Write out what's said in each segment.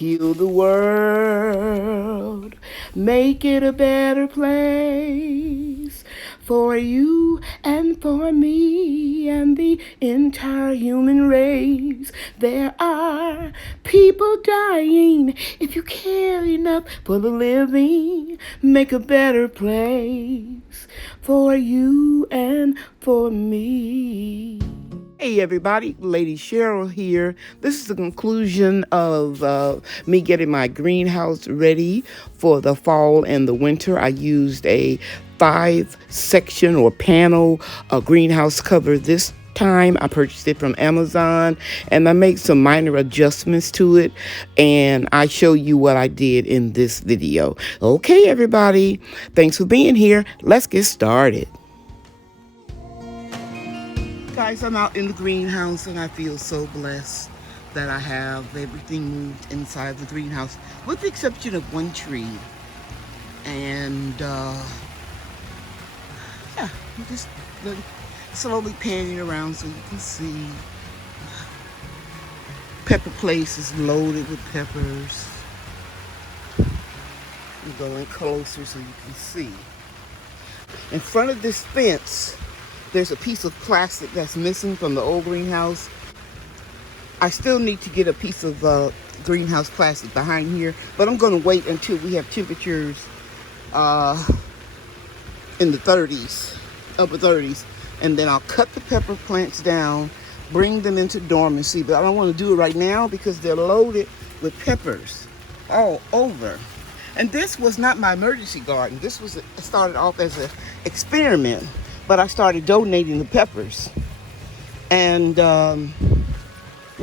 Heal the world, make it a better place for you and for me and the entire human race. There are people dying. If you care enough for the living, make a better place for you and for me. Hey everybody, Lady Cheryl here. This is the conclusion of me getting my greenhouse ready for the fall and the winter. I used a 5-section or panel greenhouse cover this time. I purchased it from Amazon and I made some minor adjustments to it, and I show you what I did in this video. Okay everybody, thanks for being here. Let's get started. Guys, I'm out in the greenhouse and I feel so blessed that I have everything moved inside the greenhouse with the exception of one tree. And yeah, I'm just slowly panning around so you can see. Pepper place is loaded with peppers. I'm going closer so you can see. In front of this fence, there's a piece of plastic that's missing from the old greenhouse. I still need to get a piece of greenhouse plastic behind here, but I'm going to wait until we have temperatures in the 30s, upper 30s, and then I'll cut the pepper plants down, bring them into dormancy. But I don't want to do it right now because they're loaded with peppers all over. And this was not my emergency garden. This was started off as an experiment. But I started donating the peppers. And I'm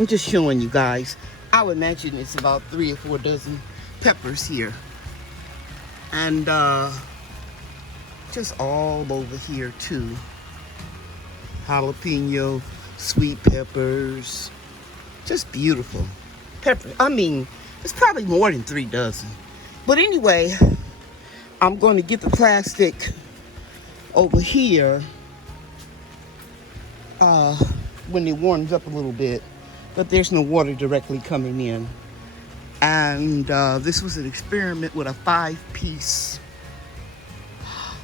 just showing you guys. I would imagine it's about 3 or 4 dozen peppers here. And just all over here too. Jalapeno, sweet peppers. Just beautiful. Pepper. I mean, it's probably more than 3 dozen. But anyway, I'm going to get the plastic over here when it warms up a little bit, but there's no water directly coming in. And this was an experiment with a 5-piece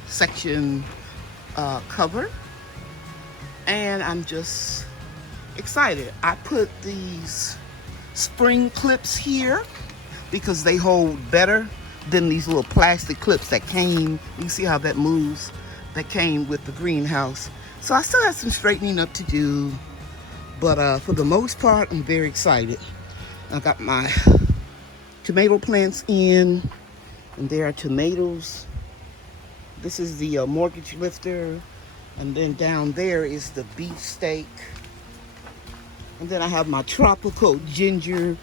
section cover, and I'm just excited. I put these spring clips here because they hold better than these little plastic clips that came. You see how that moves? That came with the greenhouse. So I still have some straightening up to do, but for the most part, I'm very excited. I got my tomato plants in, and there are tomatoes. This is the mortgage lifter, and then down there is the beefsteak. And then I have my tropical ginger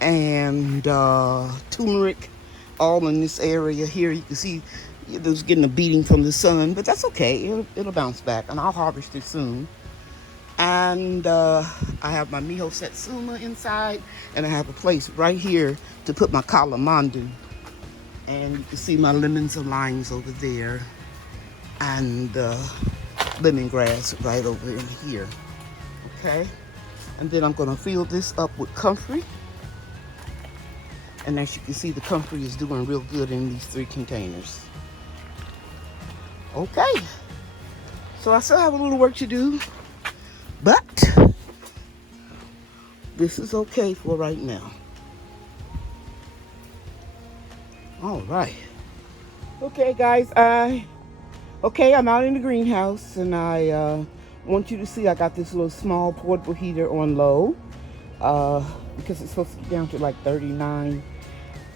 and turmeric all in this area here. You can see it was getting a beating from the sun, but that's okay. It'll bounce back, and I'll harvest it soon. And I have my mijo Satsuma inside, and I have a place right here to put my Calamondin. And you can see my lemons and limes over there, and lemongrass right over in here. Okay, and then I'm gonna fill this up with comfrey. And as you can see, the comfrey is doing real good in these 3 containers. Okay, so I still have a little work to do, but this is okay for right now. All right. Okay, guys, I'm out in the greenhouse, and I want you to see I got this little small portable heater on low because it's supposed to get down to like 39.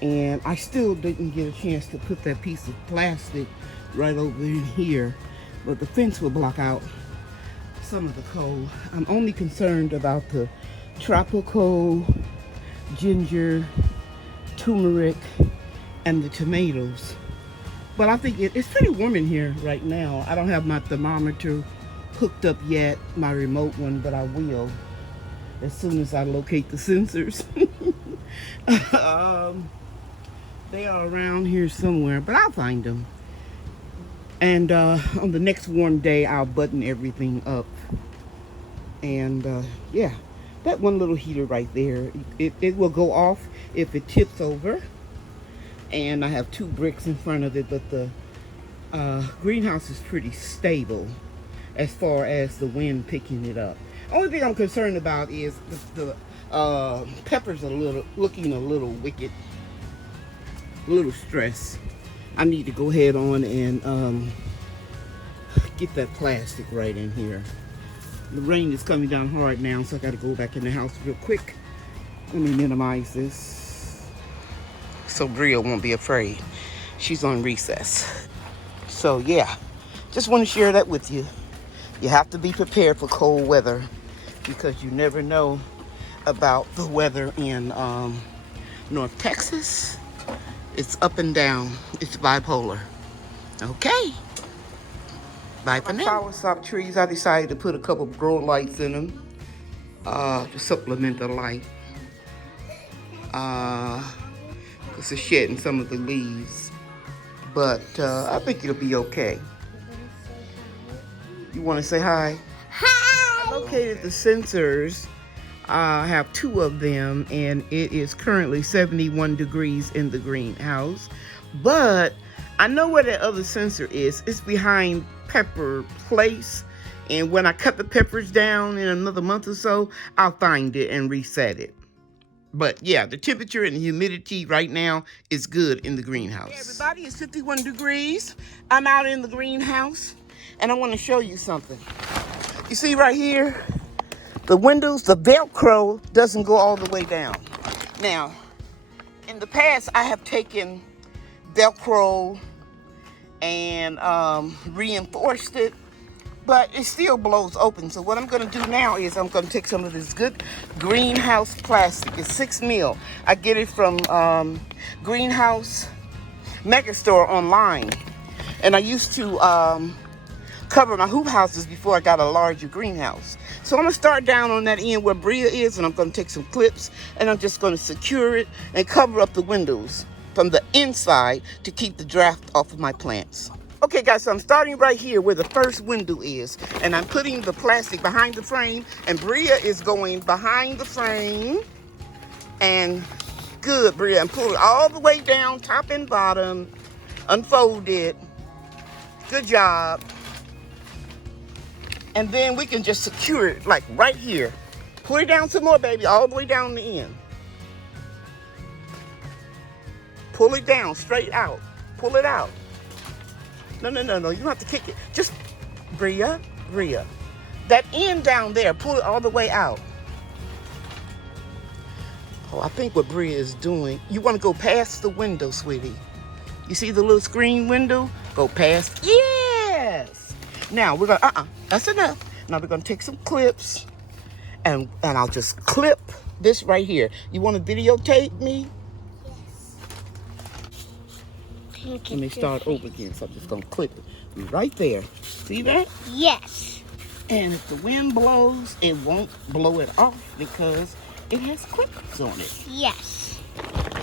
And I still didn't get a chance to put that piece of plastic right over in here, but the fence will block out some of the cold. I'm only concerned about the tropical ginger, turmeric, and the tomatoes. But I think it's pretty warm in here right now. I don't have my thermometer hooked up yet, my remote one, but I will as soon as I locate the sensors. They are around here somewhere, but I'll find them. And on the next warm day, I'll button everything up. And yeah, that one little heater right there, it will go off if it tips over. And I have 2 bricks in front of it, but the greenhouse is pretty stable as far as the wind picking it up. Only thing I'm concerned about is the peppers are looking a little wicked, a little stressed. I need to go ahead on and get that plastic right in here. The rain is coming down hard now, so I got to go back in the house real quick. Let me minimize this so Bria won't be afraid. She's on recess. So yeah, just want to share that with you. You have to be prepared for cold weather because you never know about the weather in North Texas. It's up and down. It's bipolar. Okay. Bye for now. Soursop trees, I decided to put a couple grow lights in them to supplement the light. Because it's shedding some of the leaves. But I think it'll be okay. You want to say hi? Hi! I located the sensors. I have 2 of them, and it is currently 71 degrees in the greenhouse. But I know where the other sensor is. It's behind Pepper Place. And when I cut the peppers down in another month or so, I'll find it and reset it. But yeah, the temperature and the humidity right now is good in the greenhouse. Hey everybody, it's 51 degrees. I'm out in the greenhouse, and I want to show you something. You see right here, the windows, the Velcro doesn't go all the way down. Now, in the past, I have taken Velcro and reinforced it, but it still blows open. So what I'm going to do now is I'm going to take some of this good greenhouse plastic. It's 6 mil. I get it from Greenhouse Megastore online. And I used to cover my hoop houses before I got a larger greenhouse. So I'm going to start down on that end where Bria is, and I'm going to take some clips, and I'm just going to secure it and cover up the windows from the inside to keep the draft off of my plants. Okay guys, so I'm starting right here where the first window is, and I'm putting the plastic behind the frame, and Bria is going behind the frame. And good, Bria, and pull it all the way down, top and bottom, unfold it. Good job. And then we can just secure it like right here. Pull it down some more, baby, all the way down the end. Pull it down, straight out. Pull it out. No, you don't have to kick it. Just, Bria. That end down there, pull it all the way out. Oh, I think what Bria is doing, you want to go past the window, sweetie. You see the little screen window? Go past. Yes! Now, we're going to, that's enough. Now, we're going to take some clips, and I'll just clip this right here. You want to videotape me? Let me start over again, so I'm just going to clip it right there. See that? Yes. And if the wind blows, it won't blow it off because it has clips on it. Yes.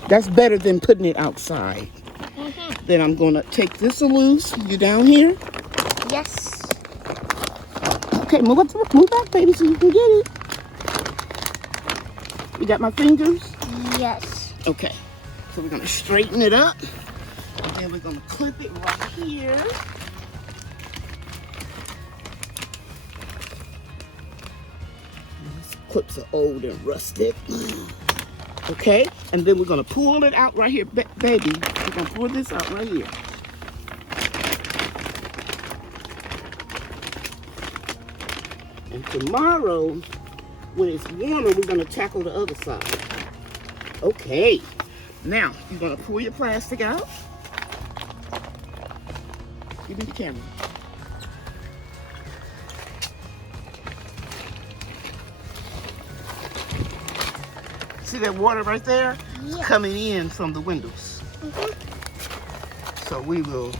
That's better than putting it outside. Mm-hmm. Then I'm going to take this loose. You down here? Yes. Okay, move back, baby, so you can get it. You got my fingers? Yes. Okay, so we're going to straighten it up. And then we're going to clip it right here. These clips are old and rusted. Okay, and then we're going to pull it out right here, baby. We're going to pull this out right here. And tomorrow, when it's warmer, we're going to tackle the other side. Okay, now you're going to pull your plastic out. Give me the camera. See that water right there? Yeah. Coming in from the windows. Mm-hmm. So we will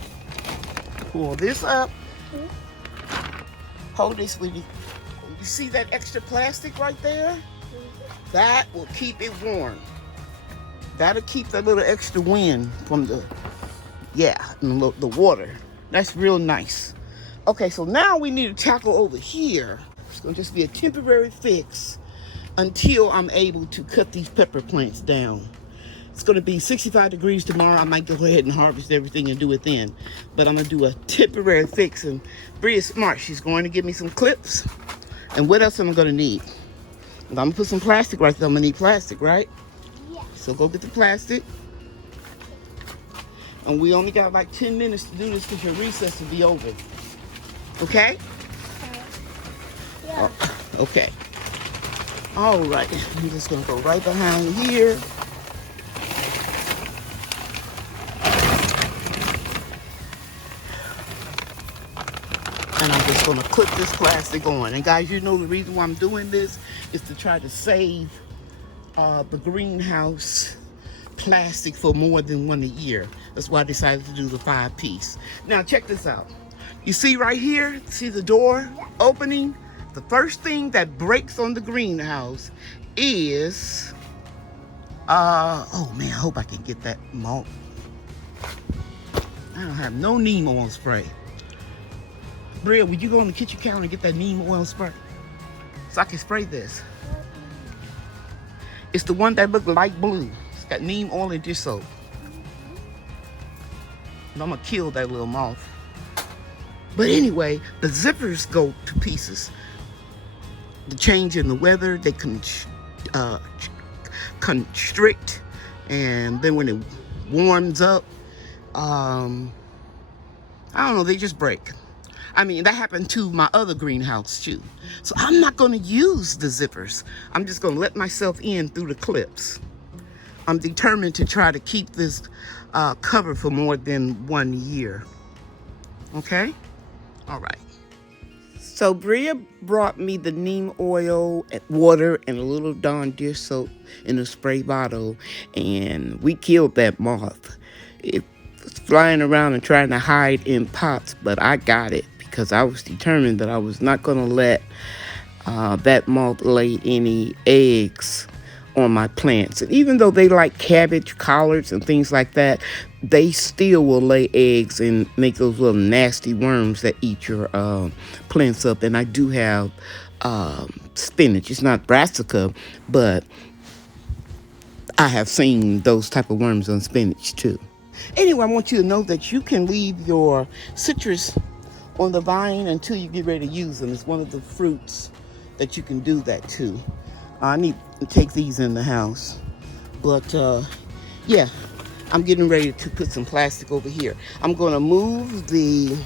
pull this up. Mm-hmm. Hold this, sweetie. You see that extra plastic right there? Mm-hmm. That will keep it warm. That'll keep that little extra wind from the water. That's real nice. Okay, so now we need to tackle over here. It's gonna just be a temporary fix until I'm able to cut these pepper plants down. It's going to be 65 degrees tomorrow. I might go ahead and harvest everything and do it then. But I'm going to do a temporary fix. And Bree is smart. She's going to give me some clips. And what else am I going to need? I'm going to put some plastic right there. I'm going to need plastic, right? Yes. So go get the plastic. And we only got like 10 minutes to do this because your recess will be over. Okay? Yeah. Okay. All right. I'm just going to go right behind here. And I'm just going to clip this plastic on. And guys, you know the reason why I'm doing this is to try to save the greenhouse plastic for more than 1 year. That's why I decided to do the 5-piece. Now check this out. You see right here, see the door opening? The first thing that breaks on the greenhouse is, oh man, I hope I can get that malt. I don't have no neem oil spray. Bria, would you go on the kitchen counter and get that neem oil spray? So I can spray this. It's the one that looked light blue. It's got neem oil and dish soap. And I'm gonna kill that little moth. But anyway, the zippers go to pieces. The change in the weather, they constrict, and then when it warms up, I don't know, they just break. I mean, that happened to my other greenhouse too. So I'm not gonna use the zippers. I'm just gonna let myself in through the clips. I'm determined to try to keep this covered for more than 1 year. Okay? All right. So Bria brought me the neem oil, and water, and a little Dawn dish soap in a spray bottle, and we killed that moth. It was flying around and trying to hide in pots, but I got it because I was determined that I was not going to let that moth lay any eggs on my plants. And even though they like cabbage, collards, and things like that, they still will lay eggs and make those little nasty worms that eat your plants up. And I do have spinach. It's not brassica, but I have seen those type of worms on spinach too. Anyway, I want you to know that you can leave your citrus on the vine until you get ready to use them. It's one of the fruits that you can do that too. I need to take these in the house. But yeah, I'm getting ready to put some plastic over here. I'm going to move the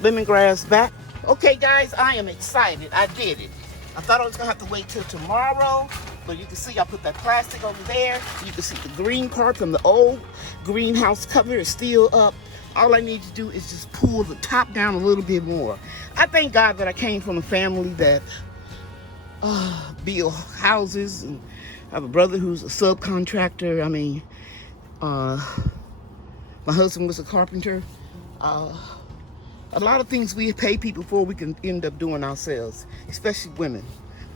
lemongrass back. Okay guys, I am excited. I did it. I thought I was going to have to wait till tomorrow, but you can see I put that plastic over there. You can see the green part from the old greenhouse cover is still up. All I need to do is just pull the top down a little bit more. I thank God that I came from a family that build houses, and I have a brother who's a subcontractor. I mean, my husband was a carpenter. A lot of things we pay people for, we can end up doing ourselves, especially women.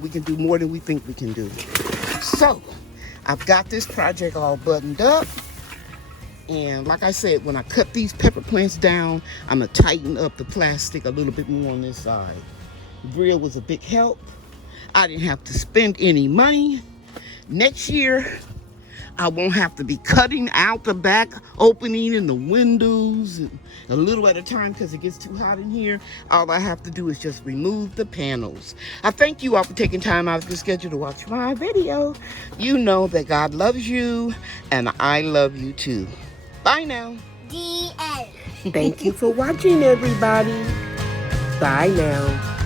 We can do more than we think we can do. So, I've got this project all buttoned up. And like I said, when I cut these pepper plants down, I'm going to tighten up the plastic a little bit more on this side. Bria was a big help. I didn't have to spend any money. Next year, I won't have to be cutting out the back opening and the windows a little at a time because it gets too hot in here. All I have to do is just remove the panels. I thank you all for taking time out of your schedule to watch my video. You know that God loves you and I love you too. Bye now. The end. Thank you for watching, everybody. Bye now.